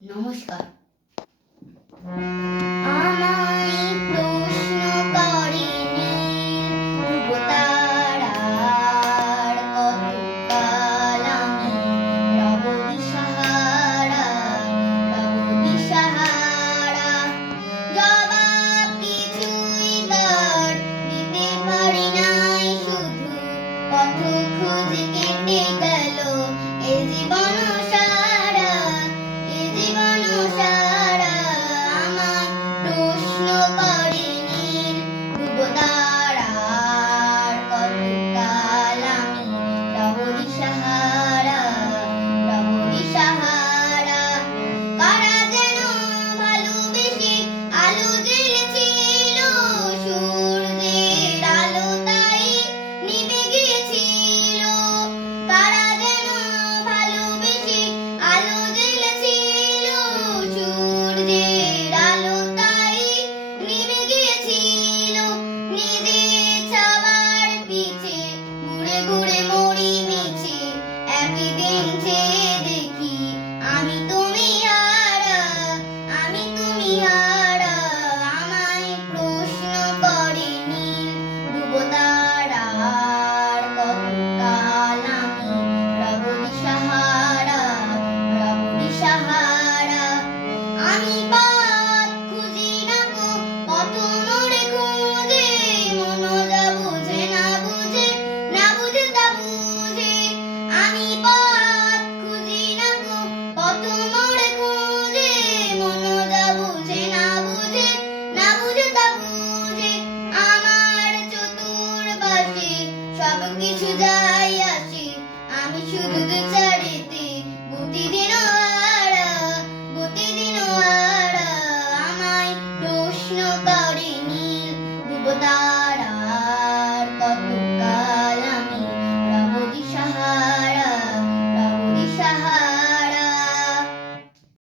নমস্কার। আমায় প্রশ্ন করে নীল তারার কতকাল আমি রব দিশাহারা, জবাব কিছুই তার দিতে পারি নাই, শুধু পথ খুঁজে কেটে গেল এ জীবন সারা, এ জীবন সারা। আমায় প্রশ্ন করে নীল তারার কতকাল আমি রব দিশাহারা, রব দিশাহারা। কারা যেন ভালোবেসে আলো জ্বেলেছিল, সূর্যের আলো তাই নিভে গিয়েছিল। কারা যেন ভালোবেসে আলো জ্বেলেছিল, সূর্যের আলো তাই নিভে গিয়েছিল। নিজের ছাওয়ার পিছে ঘুরে ঘুরে মরি মিছে, একদিন চেয়ে দেখি আমি তুমি হারা, আমি তুমি হারা। আমায় প্রশ্ন করে নীল তারার কতকাল আমি রব দিশাহারা, রব দিশাহারা। আমি পথ খুঁজি না গো পথ মোড়ে খুঁজে, মন যা বুঝে না বুঝে, না বুঝে তা বুঝে। আমি পথ খুঁজি না গো পথ মোড়ে খুঁজে, মন যা বুঝে না বুঝে, না বুঝে তা বুঝে। আমার চতুর্পাশে সব কিছু যাই আসে, আমি শুধু দু চারিতে প্রতিদিন হারা, প্রতিদিন হারা। আমায় প্রশ্ন করে নীল তারা।